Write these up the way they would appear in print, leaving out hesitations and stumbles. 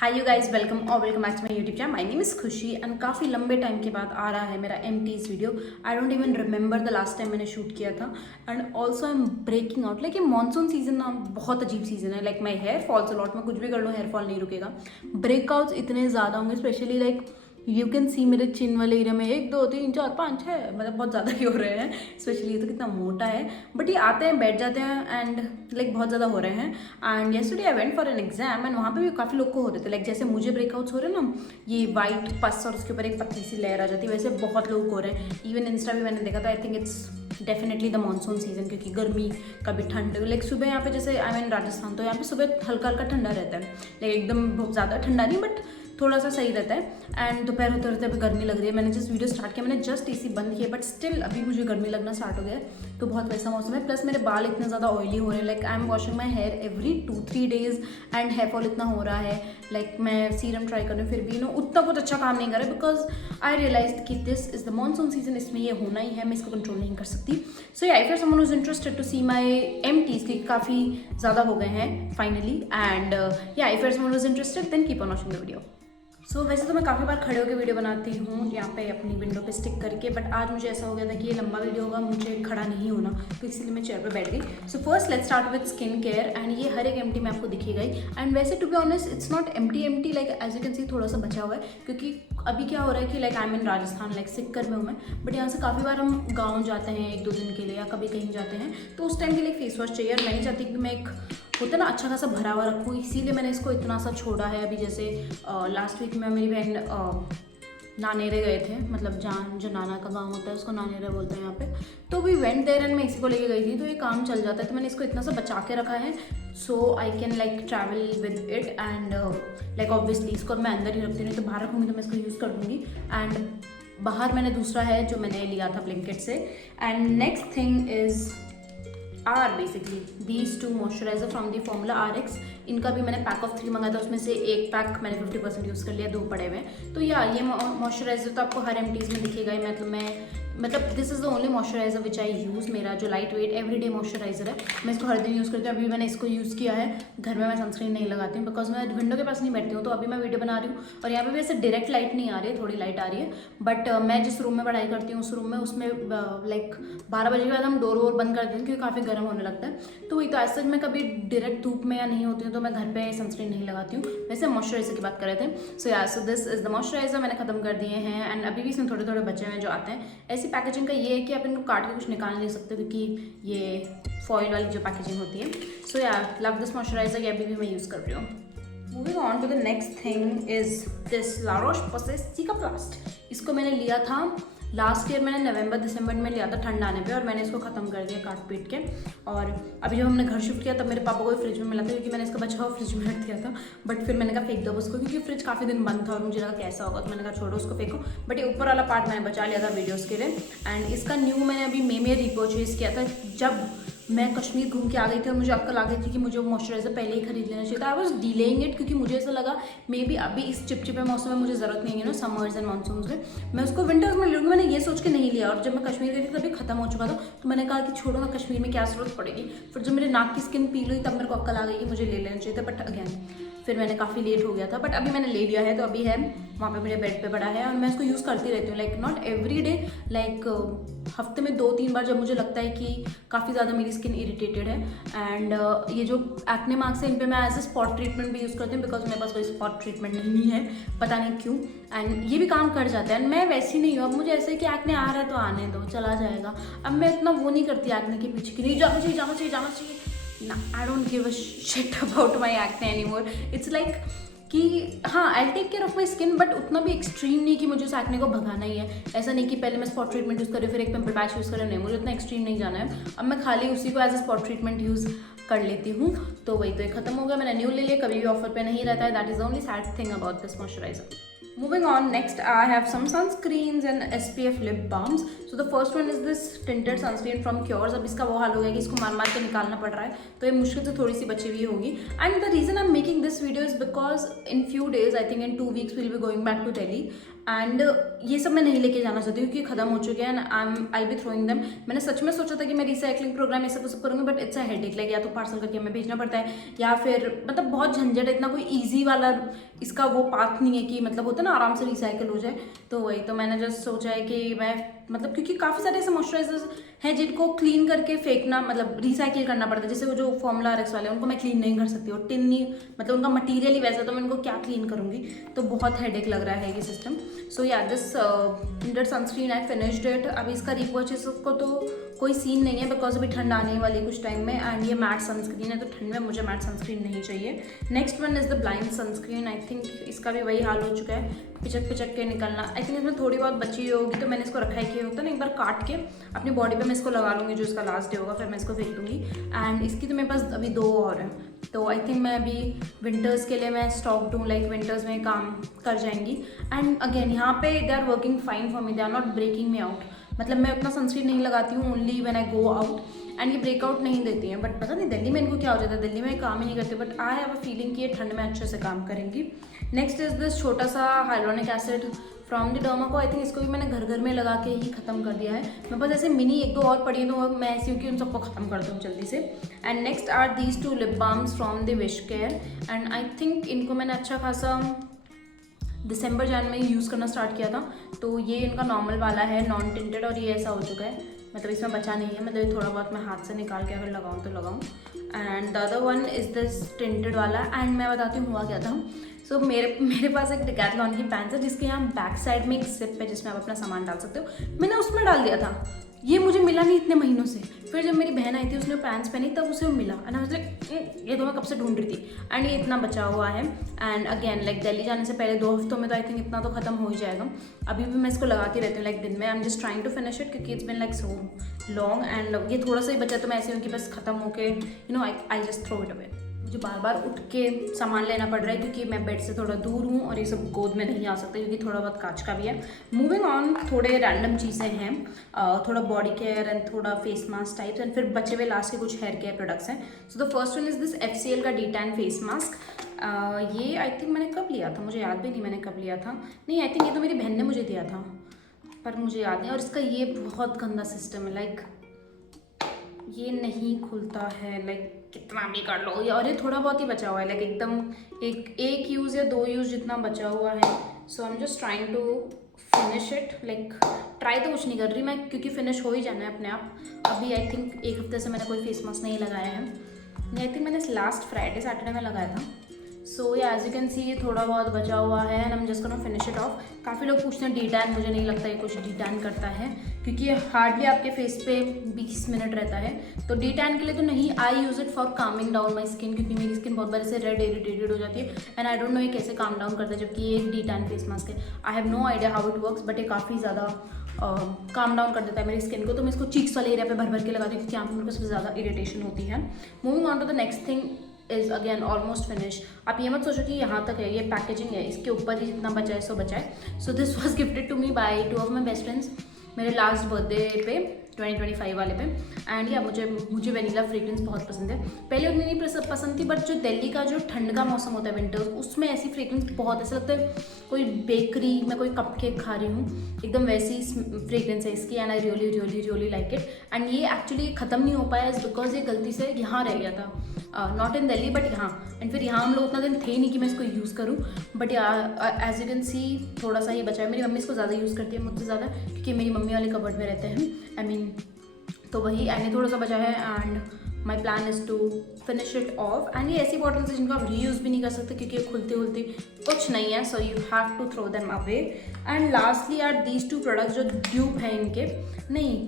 Hi you guys, welcome back to my YouTube channel. My name is Khushi and काफ़ी लंबे time के बाद आ रहा है मेरा एमटीज video. I don't even remember the last time मैंने शूट किया था। And also I am breaking out. Like ये मानसून सीजन ना बहुत अजीब सीजन है। Like my hair falls a lot, मैं कुछ भी कर लूँ हेयर फॉल नहीं रुकेगा। ब्रेकआउट्स इतने ज़्यादा होंगे, specially like you can see मेरे चिन वाले एरिया में 1 2 3 4 5 6 मतलब बहुत ज़्यादा ही हो रहे हैं। स्पेशली ये तो कितना मोटा है, बट ये आते हैं बैठ जाते हैं एंड लाइक बहुत ज़्यादा हो रहे हैं। And yesterday I went for an exam and वहाँ पे भी काफ़ी लोग को हो रहे थे। लाइक जैसे मुझे ब्रेकआउट्स हो रहे हैं ना, ये वाइट पस और उसके ऊपर एक पतली सी लेयर आ जाती है, वैसे बहुत लोग हो रहे हैं। इवन इंस्टा भी मैंने देखा था। आई think it's definitely the monsoon season, क्योंकि गर्मी कभी ठंड। लाइक सुबह यहाँ पे जैसे आई मीन राजस्थान, तो यहाँ पे सुबह हल्का हल्का ठंडा रहता है। लाइक एकदम बहुत ज़्यादा ठंडा नहीं, बट थोड़ा सा सही रहता है। एंड दोपहर होते होते अभी गर्मी लग रही है। मैंने जस्ट वीडियो स्टार्ट किया, मैंने जस्ट एसी बंद किया, बट स्टिल अभी मुझे गर्मी लगना स्टार्ट हो गया है। तो बहुत वैसा मौसम है। प्लस मेरे बाल इतने ज़्यादा ऑयली हो रहे हैं। Like I am washing my hair every 2-3 days and hair fall इतना हो रहा है। लाइक मैं सीरम ट्राई कर रही हूँ, फिर भी उतना कुछ अच्छा काम नहीं कर रहा, बिकॉज आई रियलाइज कि this is the monsoon season, इसमें ये होना ही है, मैं इसको कंट्रोल नहीं कर सकती। So yeah if someone is interested to see my empties, क्योंकि काफ़ी ज़्यादा हो गए हैं finally. And yeah if someone is interested then keep on watching the video. So वैसे तो मैं काफ़ी बार खड़े होकर वीडियो बनाती हूँ यहाँ पे अपनी विंडो पे स्टिक करके, बट आज मुझे ऐसा हो गया था कि ये लंबा वीडियो होगा, मुझे खड़ा नहीं होना, तो इसीलिए मैं चेयर पे बैठ गई। So first let's start with skin care. And ये हर एक एम्प्टी में आपको दिखेगा ही। एंड वैसे to be honest it's not empty like as you can see थोड़ा सा बचा हुआ है, क्योंकि अभी क्या हो रहा है कि like I am in Rajasthan, like Sikar में हूँ मैं, बट यहाँ से काफ़ी बार हम गाँव जाते हैं 1-2 दिन के लिए, या कभी कहीं जाते हैं, तो उस टाइम के लिए फेस वॉश चाहिए। और मैं नहीं चाहती कि मैं एक होता ना अच्छा खासा भरा हुआ रखूँ, इसीलिए मैंने इसको इतना सा छोड़ा है। अभी जैसे लास्ट वीक में मेरी बहन नानेरे गए थे, मतलब जान जो नाना का गांव होता है उसको नानेरे बोलते हैं यहाँ पे, तो वी वेंट देयर एंड मैं इसी को लेके गई थी, तो ये काम चल जाता है। तो मैंने इसको इतना सा बचा के रखा है, so I can like travel with it. And like obviously इसको मैं अंदर ही रखती हूँ, तो बाहर रखूँगी तो मैं इसको यूज़ कर दूँगी। एंड बाहर मैंने दूसरा है जो मैंने लिया था ब्लिंकिट से। And next thing is are basically these 2 moisturiser from the formula RX। इनका भी मैंने पैक ऑफ 3 मंगाया था, उसमें से एक पैक मैंने 50% यूज़ कर लिया, 2 पड़े हुए। तो या ये मॉइस्चराइजर तो आपको हर एमटीज में दिखेगा ही। मतलब this is the only moisturiser which I use. मेरा जो लाइट वेट एवरीडे मॉइस्चराइजर है, मैं इसको हर दिन यूज़ करती हूँ। अभी मैंने इसको यूज़ किया है। घर में मैं सनस्क्रीन नहीं लगाती हूँ, बिकॉज मैं विंडो के पास नहीं बैठती हूँ। तो अभी मैं वीडियो बना रही हूँ और यहाँ पे भी ऐसे डायरेक्ट लाइट नहीं आ रही है, थोड़ी लाइट आ रही है। बट मैं जिस रूम में पढ़ाई करती हूँ उस रूम में, उसमें लाइक 12 बजे के बाद हम डोर वोर बंद कर देते हैं, क्योंकि काफ़ी गर्म होने लगता है। तो वही तो ऐसा मैं कभी डायरेक्ट धूप में या नहीं होती हूँ, तो मैं घर पे सनस्क्रीन नहीं लगाती हूँ। वैसे मॉइस्चराइजर की बात कर रहे थे। सो या so this is the moisturiser, मैंने खत्म कर दिए हैं। एंड अभी भी इसमें थोड़े थोड़े बचे हुए जो आते हैं। ऐसी पैकेजिंग का ये है कि आप इनको काट के कुछ निकाल नहीं सकते, क्योंकि ये फॉइल वाली जो पैकेजिंग होती है। सो या लव दिस मॉइस्चराइजर, ये अभी भी मैं यूज़ कर रही हूँ। Moving on to the next thing is this La Roche Posay Cicaplast. इसको मैंने लिया था लास्ट ईयर, मैंने नवंबर दिसंबर में लिया था ठंड आने पे, और मैंने इसको ख़त्म कर दिया काट पीट के। और अभी जब हमने घर शिफ्ट किया तब मेरे पापा को फ्रिज में मिला था, क्योंकि मैंने इसका बचा हुआ फ्रिज में रख दिया था। बट फिर मैंने कहा फेंक दो उसको, क्योंकि फ्रिज काफ़ी दिन बंद था और मुझे लगा कैसा होगा, तो मैंने कहा छोड़ो उसको फेंको। बट ये ऊपर वाला पार्ट मैंने बचा लिया था वीडियोज़ के लिए। एंड इसका न्यू मैंने अभी मई में रिपर्चेज़ किया था, जब मैं कश्मीर घूम के आ गई थी और मुझे अक्ल आ गई थी कि मुझे वो मॉइस्चराइजर पहले ही खरीद लेना चाहिए था। आई वॉज डिलेइंग इट, क्योंकि मुझे ऐसा लगा मे बी अभी इस चिपचिपे मौसम में मुझे ज़रूरत नहीं है ना, समर्स एंड मानसून्स में मैं उसको विंटर्स में लूँगी। मैंने ये सोच के नहीं लिया, और जब मैं कश्मीर गई थी तभी खत्म हो चुका था। तो मैंने कहा कि छोड़ो ना, कश्मीर में क्या ज़रूरत पड़ेगी। फिर जब मेरे नाक की स्किन पील हुई तब मेरे को अक्ल आ गई कि मुझे ले लेना चाहिए था। बट अगेन फिर मैंने काफ़ी लेट हो गया था, बट अभी मैंने ले लिया है, तो अभी है वहाँ पे मेरे बेड पे पड़ा है। और मैं इसको यूज़ करती रहती हूँ, like not every day, like हफ्ते में 2-3 बार, जब मुझे लगता है कि काफ़ी ज़्यादा मेरी स्किन इरिटेटेड है। एंड ये जो एक्ने मार्क्स है इन पे मैं एज ए स्पॉट ट्रीटमेंट भी यूज़ करती हूँ, बिकॉज मेरे पास कोई स्पॉट ट्रीटमेंट नहीं है, पता नहीं क्यों। एंड ये भी काम कर जाता है। एंड मैं वैसी नहीं हूँ, अब मुझे ऐसा है कि एक्ने आ रहा है तो आने दो, चला जाएगा। अब मैं इतना वो नहीं करती एक्ने के पीछे कि नहीं जाना चाहिए जाना चाहिए जाना चाहिए ना। I don't give a shit about my acne anymore. It's like कि हाँ I take care of my skin, but उतना भी एक्सट्रीम नहीं कि मुझे उस एक्ने को भगाना ही है। ऐसा नहीं कि पहले मैं स्पॉट ट्रीटमेंट यूज़ करूँ फिर एक पिंपल पैच यूज़ करूँ, नहीं, मुझे उतना एक्सट्रीम नहीं जाना है। अब मैं खाली उसी को as a spot treatment use कर लेती हूँ। तो वही तो ये खत्म हो गया, मैंने न्यू ले लिया, कभी भी ऑफर पे नहीं रहता है। That is the only sad thing about this moisturiser. Moving on, next I have some sunscreens and SPF lip balms. So the first one is this tinted sunscreen from Kiehl's. अब इसका वो हाल हो गया कि इसको मार मार के निकालना पड़ रहा है, तो ये मुश्किल से थोड़ी सी बची हुई होगी। And the reason I'm making this video is because in few days, I think in 2 weeks, we'll be going back to Delhi. And ये सब मैं नहीं लेके जाना चाहती हूँ, क्योंकि खत्म हो चुके हैं। And I be throwing them. मैंने सच में सोचा था कि मैं रिसाइकलिंग प्रोग्राम ये सब करूँगी, but it's a headache. Like या तो पार्सल करके हमें भेजना पड़ता है, या फिर मतलब बहुत झंझट है। इतना कोई ईजी वाला इसका वो पाथ नहीं है कि मतलब होता है ना आराम से रिसाइकिल हो जाए। तो वही, तो मैंने जस्ट सोचा है कि मैं मतलब, क्योंकि काफ़ी सारे ऐसे मॉइस्चराइजर्स हैं जिनको क्लीन करके फेंकना मतलब रिसाइकिल करना पड़ता है। जैसे वो जो फॉर्मूला RX वाले हैं उनको मैं क्लीन नहीं कर सकती, और टिन नहीं मतलब उनका मटीरियल ही वैसा, तो मैं उनको क्या क्लीन करूँगी, तो बहुत हेडेक लग रहा है ये सिस्टम। सो या दिस इंडर सनस्क्रीन आई फिनिश्ड इट। अभी इसका रिपर्चेस को तो कोई सीन नहीं है बिकॉज अभी ठंड आने वाली कुछ टाइम में, एंड ये मैट सनस्क्रीन है तो ठंड में मुझे मैट सनस्क्रीन नहीं चाहिए। Next one is the blind sunscreen. I think इसका भी वही हाल हो चुका है, पिचक पिचक के निकलना। आई थिंक इसमें थोड़ी बहुत बची होगी तो मैंने इसको रखा है कि होता है ना, एक बार काट के अपनी बॉडी पे मैं इसको लगा लूँगी जो इसका लास्ट डे होगा, फिर मैं इसको फेंक दूँगी। एंड इसकी तो मेरे पास अभी 2 और हैं, तो आई थिंक मैं अभी विंटर्स के लिए मैं स्टॉक दूँ, लाइक विंटर्स में काम कर जाएंगी। एंड अगेन यहाँ पे they are working fine for me, they are not breaking me out. मतलब मैं उतना सनस्क्रीन नहीं लगाती हूँ, only when I go out, and ये ब्रेकआउट नहीं देती हैं। बट पता नहीं दिल्ली में इनको क्या हो जाता है, दिल्ली में काम ही नहीं करते, but I have a feeling कि ये ठंड में अच्छे से काम करेंगी। नेक्स्ट इज दिस छोटा सा hyaluronic acid from the Derma Co. I think इसको भी मैंने घर घर में लगा के ही ख़त्म कर दिया है। मेरे पास ऐसे मिनी 1-2 और पड़ी हैं, तो मैं ऐसी हूँ कि उन सबको ख़त्म कर दूँ जल्दी से। And next are these 2 lip balms from the Wishcare, and I think इनको मैंने अच्छा खासा दिसंबर जैन में यूज़ करना स्टार्ट किया था। तो ये इनका नॉर्मल वाला है, नॉन टिंटेड, और ये ऐसा हो चुका है, मतलब इसमें बचा नहीं है। मतलब थोड़ा बहुत मैं हाथ से निकाल के अगर लगाऊँ तो लगाऊँ। And the other one is this tinted वाला। एंड मैं बताती हूँ हुआ क्या था। सो मेरे पास एक डिकैथलॉन की पैंट्स है जिसके यहाँ बैक साइड में एक जिप है जिसमें आप अपना सामान डाल सकते हो। मैंने उसमें डाल दिया था, ये मुझे मिला नहीं इतने महीनों से। फिर जब मेरी बहन आई थी उसने पैंट्स पहनी तब उसे मिला, एंड आई वाज लाइक ये तो मैं कब से ढूंढ रही थी। एंड ये इतना बचा हुआ है। एंड अगेन लाइक दिल्ली जाने से पहले 2 हफ्तों में तो आई थिंक इतना तो खत्म हो ही जाएगा। अभी भी मैं इसको लगाती रहती हूँ लाइक दिन में। I am just trying to finish it क्योंकि it's been like so long, and ये थोड़ा सा ही बचा तो मैं ऐसी हूँ कि बस खत्म होके I just throw it away. मुझे बार बार उठ के सामान लेना पड़ रहा है क्योंकि मैं बेड से थोड़ा दूर हूँ और ये सब गोद में नहीं आ सकते क्योंकि थोड़ा बहुत कांच का भी है। मूविंग ऑन, थोड़े रैंडम चीज़ें हैं, थोड़ा बॉडी केयर एंड थोड़ा फेस मास्क टाइप्स, एंड फिर बचे हुए लास्ट के कुछ हेयर केयर प्रोडक्ट्स हैं। सो the first one is this FCL का D10 फेस मास्क। ये आई थिंक मैंने कब लिया था, मुझे याद भी नहीं मैंने कब लिया था। नहीं, आई थिंक ये तो मेरी बहन ने मुझे दिया था, पर मुझे याद नहीं। और इसका ये बहुत गंदा सिस्टम है, लाइक ये नहीं खुलता है, लाइक कितना भी कर लो। और ये थोड़ा बहुत ही बचा हुआ है, लाइक एकदम एक यूज़ या 2 यूज़ जितना बचा हुआ है। So I am just trying to finish it, like try तो कुछ नहीं कर रही मैं क्योंकि फिनिश हो ही जाना है अपने आप। अभी आई थिंक 1 हफ्ते से मैंने कोई फेस मास्क नहीं लगाया है। आई थिंक मैंने लास्ट फ्राइडे सैटरडे में लगाया था। सो या एज यू कैन सी ये थोड़ा बहुत बचा हुआ है, and I am just gonna finish it of. काफ़ी लोग पूछते हैं D10, मुझे नहीं लगता ये कुछ D10 करता है क्योंकि ये हार्डली आपके फेस पे 20 मिनट रहता है। तो D10 के लिए तो नहीं, I use it for calming down my skin क्योंकि मेरी स्किन बहुत बार से रेड इरिटेटेड हो जाती है, एंड आई डोंट नो ये कैसे काम डाउन करता है, जबकि ये एक D10 फेस मास्क है। I have no idea how it works, but ये काफ़ी ज़्यादा काम डाउन कर देता है मेरी स्किन को। तो मैं इसको चीक्स वाले एरिया पे भर भर के लगाती हूँ क्योंकि आंखों को सबसे ज़्यादा इरिटेशन होती है। Moving on to the next thing is again almost finish. आप ये मत सोचो कि यहाँ तक है, ये पैकेजिंग है, इसके ऊपर ही जितना बचा है सो बचा है। So this was gifted to me by 2 of my best friends मेरे लास्ट बर्थडे पे 2025 वाले पे। एंड या मुझे वेनिला फ्रेग्रेंस बहुत पसंद है। पहले उतनी नहीं पसंद थी, बट जो दिल्ली का जो ठंड का मौसम होता है विंटर्स, उसमें ऐसी फ्रेग्रेंस बहुत ऐसा लगता है कोई बेकरी में कोई कप केक खा रही हूँ, एकदम वैसी फ्रेग्रेंस है इसकी। And I really really really like it. And ये एक्चुअली ख़त्म नहीं हो पाया इज़ बिकॉज ये गलती से यहाँ रह गया था, नॉट इन दिल्ली बट यहाँ। एंड फिर यहाँ हम लोग उतना दिन थे नहीं कि मैं इसको यूज़ करूँ, but as you can see थोड़ा सा ही बचा है। मेरी मम्मी इसको ज़्यादा यूज़ करती है मुझसे ज़्यादा क्योंकि मेरी मम्मी वाले कबर्ड में रहते हैं, आई मीन, तो वही। एंड थोड़ा सा बचा है, and my plan is to finish it off. And ये ऐसी बॉटल्स हैं जिनको आप रीयूज़ भी नहीं कर सकते क्योंकि खुलती खुलती कुछ नहीं है, so you have to throw them away. And lastly are these 2 products जो ड्यूब हैं इनके, नहीं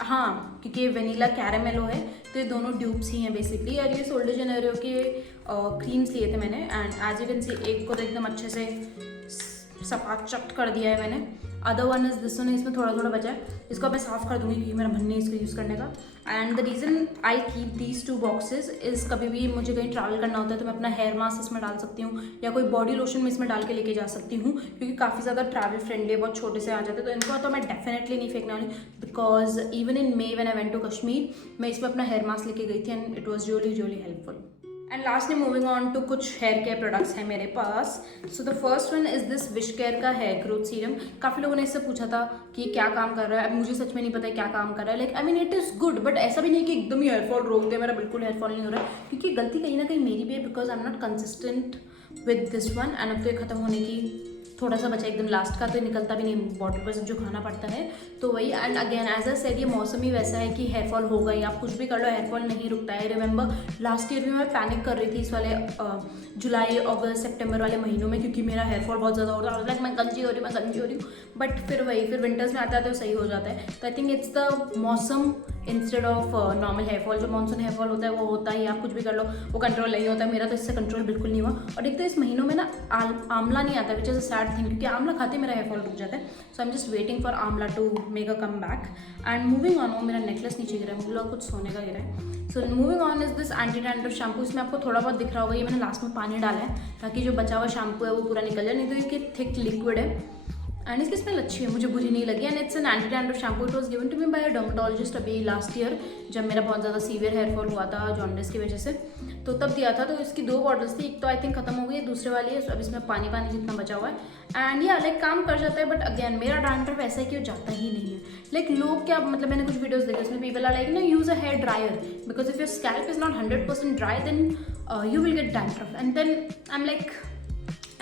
हाँ, क्योंकि ये वेनिला कैरामेलो है तो ये दोनों ड्यूब्स ही हैं बेसिकली। और ये सोल डे जेनेरियो के क्रीम्स लिए थे मैंने, and as you can see एक को तो एकदम अच्छे से सपाचट कर दिया है मैंने। Other one is this one, इसमें थोड़ा थोड़ा बचा है, इसको मैं साफ़ कर दूँगी क्योंकि मेरा मन नहीं है इसको यूज़ करने का। And the reason I keep these 2 boxes is कभी भी मुझे कहीं ट्रैवल करना होता है तो मैं अपना हेयर मास्क इसमें डाल सकती हूँ या कोई बॉडी लोशन में इसमें डाल के लेके जा सकती हूँ क्योंकि काफ़ी ज़्यादा ट्रैवल फ्रेंडली, बहुत छोटे से आ जाते हैं। तो इनको तो मैं डेफिनेटली नहीं फेंकने वाली because even in May when I went to Kashmir मैं इसमें अपना हेयर मास्क लेके गई थी and it was really really helpful. And lastly moving on to कुछ हेयर केयर प्रोडक्ट्स हैं मेरे पास। So the first one is this Vish care का हेयर ग्रोथ सीरम। काफ़ी लोगों ने इससे पूछा था कि क्या काम कर रहा है, अब मुझे सच में नहीं पता है क्या काम कर रहा है। Like I mean it is good, but ऐसा भी नहीं कि एकदम ही हेयर फॉल रोक दे, मेरा बिल्कुल हेयर फॉल नहीं हो रहा है क्योंकि गलती कहीं ना कहीं मेरी भी है because I am not consistent with this one. And अब तो ये ख़त्म होने की थोड़ा सा बचा एकदम लास्ट का, तो निकलता भी नहीं बॉटल पर जो खाना पड़ता है, तो वही। And again as I said, ये मौसम ही वैसा है कि हेयर फॉल होगा ही, आप कुछ भी कर लो हेयर फॉल नहीं रुकता है। रिमेंबर लास्ट ईयर भी मैं पैनिक कर रही थी इस वाले जुलाई अगस्त सितंबर वाले महीनों में, क्योंकि मेरा हेयर फॉल बहुत ज़्यादा हो रहा है, लाइक मैं गंजी हो रही हूँ। बट फिर वही, फिर विंटर्स में आता है तो सही हो जाता है। तो आई थिंक इट्स द मौसम instead of normal hair fall. जो मानसून हेयर फॉल होता है वो होता ही, आप कुछ भी कर लो वो कंट्रोल नहीं होता है। मेरा तो इससे कंट्रोल बिल्कुल नहीं हुआ। और एक तो इस महीनों में ना आंवला नहीं आता, which is a sad thing, क्योंकि आंवला खाते मेरा हेयर फॉल रुक जाता है। So I am just waiting for amla to make a come back. And moving on, वो मेरा नेकलेस नीचे गिरा है, मुझे लगा कुछ सोने का गिरा है। So moving on is this anti dandruff shampoo. इसमें आपको थोड़ा बहुत दिख रहा होगा, ये मैंने लास्ट में पानी डाला है ताकि जो बचा हुआ शैम्पू है वो पूरा निकल जाए, नहीं तो ये थिक लिक्विड है। एंड इसकी स्मेल अच्छी है, मुझे बुरी नहीं लगी। And it's an anti dandruff shampoo. It was given to me by a dermatologist अभी लास्ट ईयर, जब मेरा बहुत ज़्यादा सीवियर हेयर फॉल हुआ था जॉन्डिस की वजह से, तो तब दिया था। तो इसकी 2 बॉटल्स थी, एक तो आई थिंक खत्म हो गई है, दूसरे वाली है। अब इसमें पानी जितना बचा हुआ है। एंड ये लाइक काम कर जाता है, बट अगेन मेरा डैंड्रफ ऐसा है कि वो जाता ही नहीं है। लाइक लोग क्या, मतलब मैंने कुछ वीडियोस देखे, उसमें पीपल आर लाइक ना use a hair dryer, because if your scalp is not 100% dry then you will get dandruff. And then I am like,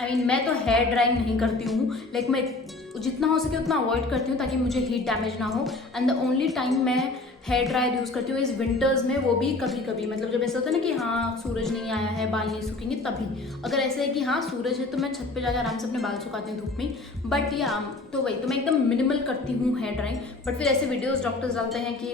I mean मैं तो हेयर ड्राइंग नहीं करती हूँ, लाइक मैं जितना हो सके उतना अवॉइड करती हूँ ताकि मुझे हीट डैमेज ना हो। एंड द ओनली टाइम मैं हेयर ड्रायर यूज़ करती हूँ इस विंटर्स में, वो भी कभी कभी, मतलब जब ऐसा होता है ना कि हाँ सूरज नहीं आया है, बाल नहीं सूखेंगे, तभी। अगर ऐसे है कि हाँ सूरज है तो मैं छत पे जाकर आराम से अपने बाल सुखाती हूँ धूप में। बट या तो वही, तो मैं एकदम मिनिमल करती हूँ हेयर ड्राइंग। बट फिर ऐसे वीडियोज़ डॉक्टर्स डालते हैं कि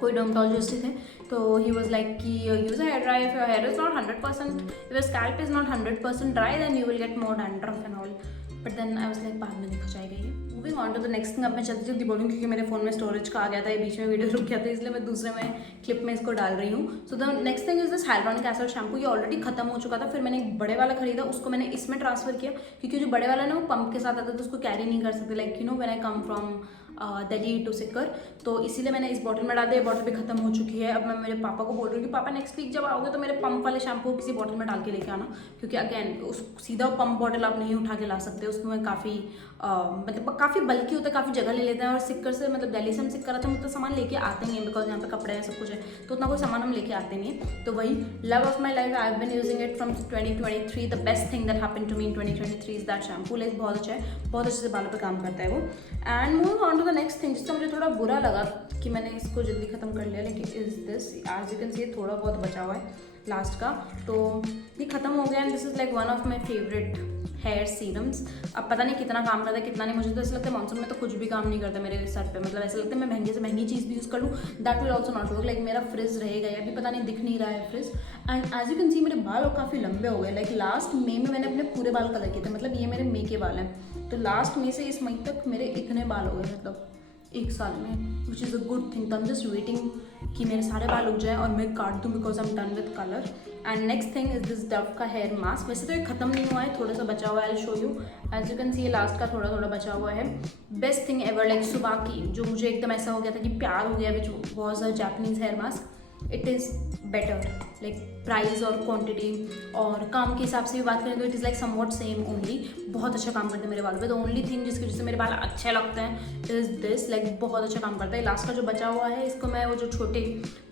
कोई डर्मेटोलॉजिस्ट थे, तो ही वॉज लाइक कि use hair dry, if your hair is not 100%, if your scalp is not 100% dry then you will get more dandruff and all. But then I was like बाद में देखा जाएगा ये। Moving on to the next thing. अब मैं जल्दी जल्दी बोलूँ क्योंकि मेरे फोन में स्टोरेज का आ गया था, ये बीच में वीडियो रुक गया था, इसलिए मैं दूसरे में क्लिप में इसको डाल रही हूँ। So the next thing is this hyaluronic acid shampoo. ये ऑलरेडी खत्म हो चुका था, फिर मैंने एक बड़े वाला खरीदा, उसको मैंने इसमें ट्रांसफर किया, क्योंकि जो बड़े वाला ना वो पंप के साथ आता था, तो उसको कैरी नहीं कर सकते, like you know when I come from Delhi to Sikar, तो इसीलिए मैंने इस बॉटल में डाल दिया। बॉटल भी खत्म हो चुकी है। अब मैं मेरे पापा को बोल रही हूँ कि पापा नेक्स्ट वीक जब आओगे तो मेरे पंप वाले शैम्पू किसी बॉटल में डाल के लेके आना, क्योंकि अगेन उस सीधा पंप बॉटल आप नहीं उठा के ला सकते, उसमें काफ़ी मतलब काफ़ी बल्कि होता है, काफ़ी जगह ले लेते हैं। और सिक्कर से, मतलब दिल्ली से हम सिक्कर आते हैं, उतना सामान लेके आते नहीं है, बिकॉज यहाँ पे कपड़े हैं सब कुछ है, तो उतना कोई सामान हम लेके आते नहीं है। तो वही love of my life, I have been using it from 2023। The best thing that happened to me in 2023 is that shampoo. Like बहुत अच्छा है, बहुत अच्छे से बालों पे काम करता है वो। And moving on to the next thing, जिसका मुझे थोड़ा बुरा लगा कि मैंने इसको जल्दी खत्म कर लिया, लेकिन is this, as you can see थोड़ा बहुत बचा हुआ है लास्ट का, तो ये खत्म हो गया। And this is like one of my favourite hair serums. अब पता नहीं कितना काम करता है कितना नहीं, मुझे तो ऐसा लगता है मानसून में तो कुछ भी काम नहीं करता मेरे सर पे, मतलब ऐसा लगता है मैं महंगे से महंगी चीज़ भी यूज़ कर लूँ, that will also not work. Like मेरा फ्रिज रहेगा, अभी पता नहीं दिख नहीं रहा है frizz. And as you can see मेरे बाल काफ़ी लंबे हो गए। लाइक लास्ट मई में मैंने अपने पूरे बाल कलर किए थे, मतलब ये मेरे मई के बाल हैं, तो लास्ट मई से इस मई तक मेरे इतने बाल हो गए, मतलब 1 साल में, विच इज़ अ गुड थिंग। तो आई एम जस्ट वेटिंग कि मेरे सारे बाल उग जाए और मैं काट दूँ, because I am done with colour. And next thing is this Dove का हेयर मास्क। वैसे तो ये खत्म नहीं हुआ है, थोड़ा सा बचा हुआ है, I show you. As you can see ये लास्ट का थोड़ा थोड़ा बचा हुआ है। बेस्ट थिंग एवर, लाइक सुबह की, जो मुझे एकदम ऐसा हो गया था कि प्यार हो गया which was a Japanese hair mask. It is better, like price और क्वांटिटी और काम के हिसाब से भी बात करें तो it is like somewhat same only. बहुत अच्छा काम करते हैं मेरे बाल पे। द ओनली थिंग जिसकी वजह से मेरे बाल अच्छे लगते हैं इज़ दिस, लाइक बहुत अच्छा काम करता है। लास्ट का जो बचा हुआ है इसको मैं वो जो छोटे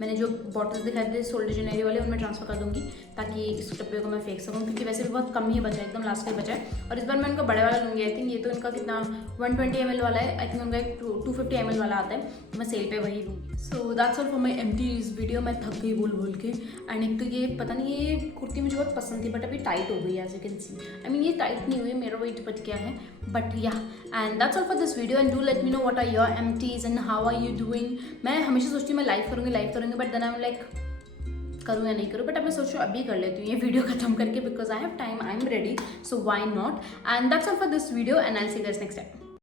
मैंने जो बॉटल्स दिखाए थे सोल्ड जेनेरी वाले, उनमें ट्रांसफर कर दूँगी ताकि इस डब्बे को मैं फेंक सकूँ, क्योंकि वैसे भी बहुत कम ही बचा है, एकदम लास्ट का ही बचा है। और इस बार मैं इनका बड़े वाला लूँगी। आई थिंक ये तो इनका कितना 120 ml वाला है, आई थिंक उनका एक 250 ml वाला आता है, मैं सेल पे वही लूँगी। So that's all for my empties video. मैं थक गई बोल बोल के। एंड एक तो ये पता नहीं, ये कुर्ती मुझे बहुत पसंद थी बट अभी टाइट हो गई है, as you can see. I mean ये टाइट नहीं हुई, मेरा वेट बच गया है, but yeah. And that's all for this video. And do let me know what are your empties and how are you doing. मैं हमेशा सोचती हूँ मैं लाइव करूँगी, but then I am like करूँ या नहीं करूँ, बट अब मैं सोच रही हूँ अभी कर लेती हूँ ये वीडियो खत्म करके, because I have time, I am ready, so why not. And that's all for this video and I will see you guys next time.